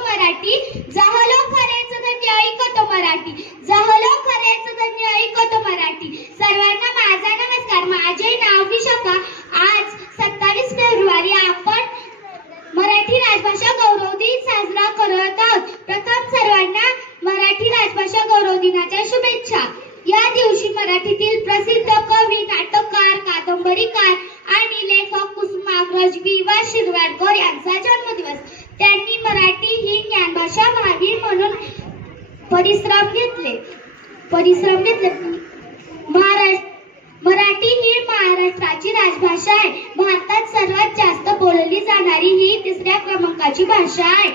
मराठी, जाहलो खरेच धन्य ऐकतो मराठी, जाहलो खरेच धन्य ऐकतो मराठी. सर्वांना माझा नमस्कार. माझे नाव विशाखा. आज 27 फेब्रुवारी आपण मराठी राजभाषा गौरव दिन साजरा करत आहोत. प्रथम सर्वांना मराठी राजभाषा गौरव दिनाच्या शुभेच्छा. या दिवशी मराठीतील प्रसिद्ध कवी, नाटककार, कादंबरीकार आणि लेखक कुसुमाग्रज वि.वा. शिरवाडकर यांचा जन्मदिवस. त्यांनी मराठी ही ज्ञानभाषा व्हावी म्हणून परिश्रम घेतले. मराठी ही महाराष्ट्राची राजभाषा आहे. भारतात सर्वात जास्त बोलली जाणारी ही 3ऱ्या क्रमांकाची भाषा आहे.